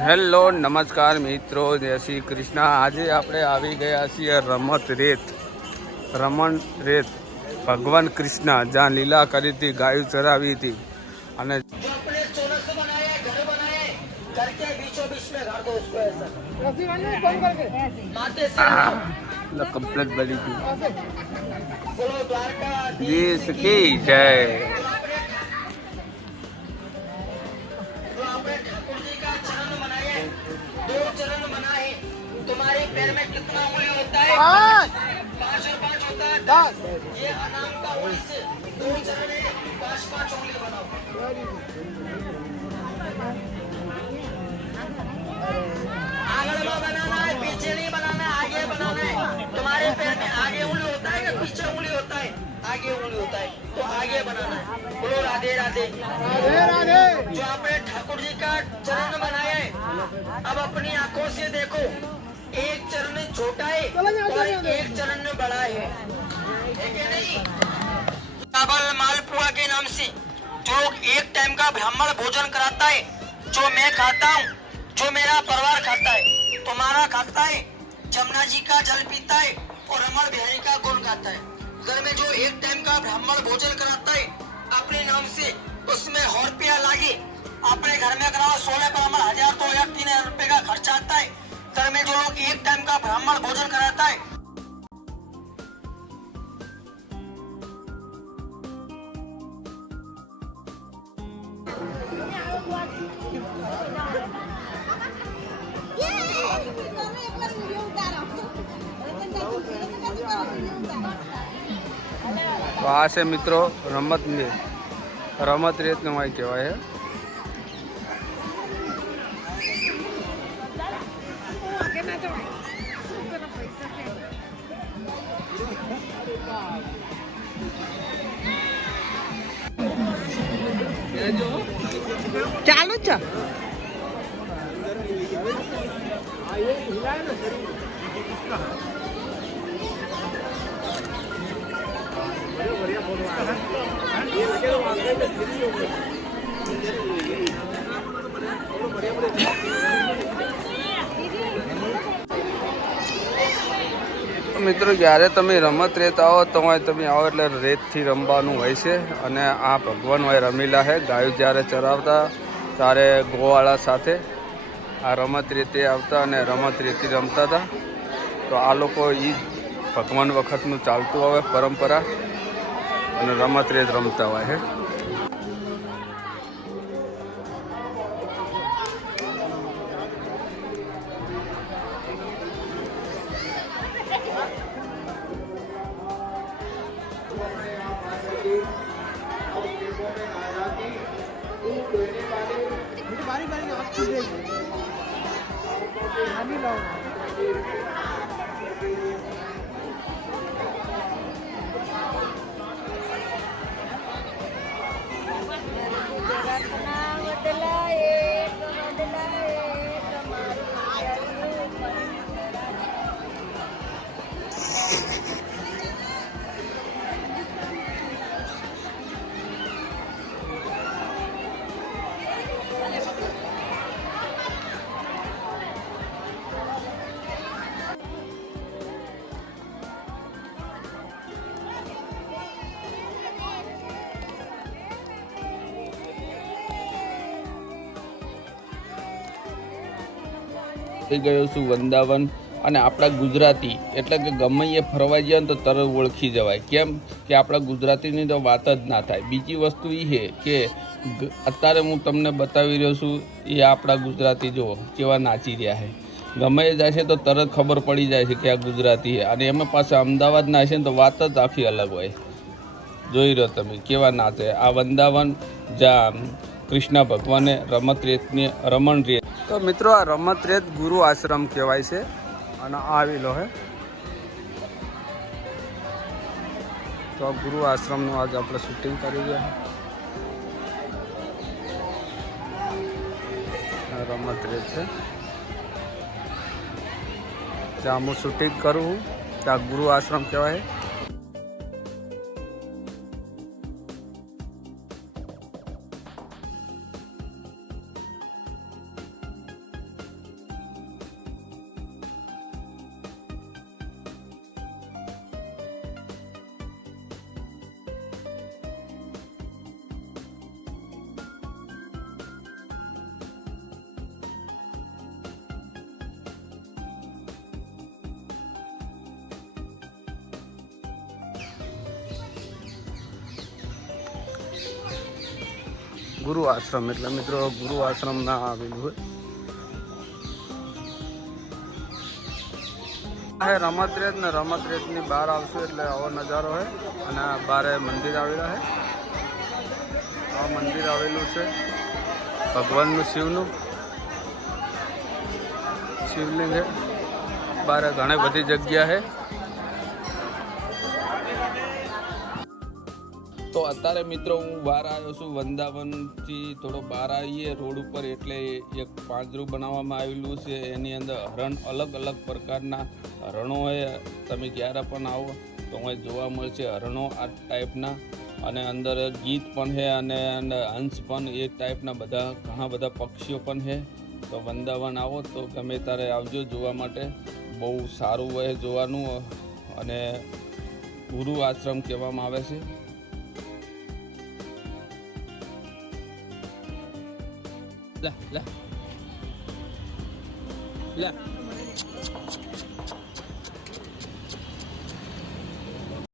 Hello નમસ્કાર મિત્રો, જય શ્રી કૃષ્ણ। આજે આપણે આવી ગયા છીએ રમણ રેત ભગવાન કૃષ્ણ, જ્યાં લીલા કરી હતી, ગાયું ચરાવી હતી। અને કમ્પ્લેટ બની ગયું। દેશ કી જય। दो चरण बनाए। तुम्हारे पैर में कितना उंगली होता है? 5 और 5 होता है 10। ये अनाम का उंगली से 2 चरण है, 5 उंगली बनाओ। आगे में बनाना है, पीछे नहीं बनाना है, आगे बनाना है। तुम्हारे पैर में आगे उंगली होता है या पीछे उंगली होता है? आगे उंगली होता है, तो आगे बनाना है। बोलो राधे राधे राधे राधे। जो आपने ठाकुर जी का चरण बनाया है, अब अपनी आंखों से देखो, एक चरण छोटा है और एक चरण बड़ा है कि नहीं? चावल मालपुआ के नाम से जो एक टाइम का ब्राह्मण भोजन कराता है, जो मैं खाता हूँ, जो मेरा परिवार खाता है, तुम्हारा खाता है, जमुना जी का जल पीता है और रमण बिहारी का गुण गाता है। घर में जो एक टाइम का ब्राह्मण भोजन कराता है अपने नाम से, उसमें 100 रुपया लागे। अपने घर में कराओ 16 ब्राह्मण 1000 तो 3000 रुपए का खर्चा आता है। घर में जो लोग एक टाइम का ब्राह्मण भोजन कराता है, તો આ છે મિત્રો રમત રેતનું વાય કહેવાય છે। ચાલુ છે। મિત્રો, જ્યારે તમે રમત રેત આવો તો તમે આવો એટલે રેતથી રમવાનું હોય છે। અને આ ભગવાન હોય રમેલા છે, ગાયું જ્યારે ચરાવતા ત્યારે ગોવાળા સાથે આ રમત રેતે આવતા અને રમત રેતી રમતા હતા। તો આ લોકો એ ભગવાન વખતનું ચાલતું આવે પરંપરા, અને રમત રેત રમતા હોય છે। થઈ ગયો છું વૃંદાવન। અને આપણા ગુજરાતી એટલે કે ગમે એ ફરવા જાય ને તો તરત ઓળખી જવાય। કેમ કે આપણા ગુજરાતીની તો વાત જ ના થાય। બીજી વસ્તુ એ છે કે અત્યારે હું તમને બતાવી રહ્યો છું, એ આપણા ગુજરાતી જુઓ કેવા નાચી રહ્યા છે। ગમે એ જાય છે તો તરત ખબર પડી જાય છે કે આ ગુજરાતી છે। અને એમાં પાછા અમદાવાદના હશે ને તો વાત જ આખી અલગ હોય। જોઈ રહ્યો તમે કેવા નાચે। આ વૃંદાવન જ્યાં કૃષ્ણ ભગવાને રમત રેતની રમણ રેત। તો મિત્રો, આ રમત રેત ગુરુ આશ્રમ કહેવાય છે અને આવેલો હે। તો આ ગુરુ આશ્રમનું આજ આપણે શૂટિંગ કરી રહ્યા છે। રમત રેત છે ત્યાં હું શૂટિંગ કરું, ત્યાં ગુરુ આશ્રમ કહેવાય। ગુરુ આશ્રમ, એટલે મિત્રો ગુરુ આશ્રમ ના આવેલું હોય આ રમત રેત ને રમત રેતની બહાર આવશું એટલે આવો નજારો હોય અને બારે મંદિર આવેલા છે. આ મંદિર આવેલું છે ભગવાનનું શિવલિંગ છે. બારે ઘણી બધી જગ્યા છે. તો અત્યારે મિત્રો હું બહાર આવ્યો છું વૃંદાવનથી થોડો બહાર આવીએ રોડ ઉપર, એટલે એક પાંજરું બનાવવામાં આવેલું છે. એની અંદર હરણ, અલગ અલગ પ્રકારના હરણો હોય. તમે જ્યારે પણ આવો તો અહીં જોવા મળશે હરણો આ ટાઈપના, અને અંદર ગીત પણ છે અને હંસ પણ એ ટાઈપના બધા ઘણા બધા પક્ષીઓ પણ છે. તો વૃંદાવન આવો તો ગમે ત્યારે આવજો જોવા માટે. બહુ સારું હોય જોવાનું, અને ગુરુ આશ્રમ કહેવામાં આવે છે. લે લે લે